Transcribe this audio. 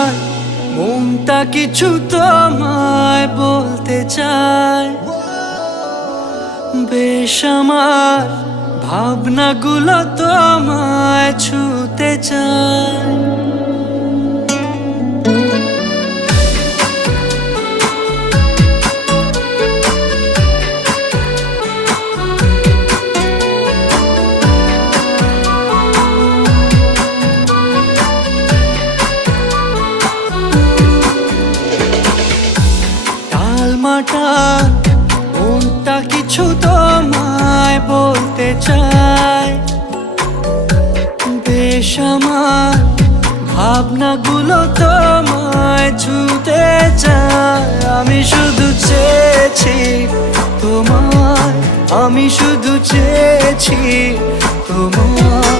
আমার মনটা কিছু তোমায় বলতে চায়। বেশ আমার ভাবনাগুলো তোমায় ছুতে চায়। টালমাটাল মনটা কিছু তোমায় বলতে চায়। বেশ আমার ভাবনাগুলো তোমায় ছুতে চায়। আমি শুধু চেয়েছি তোমায়, আমি শুধু চেয়েছি তোমায়।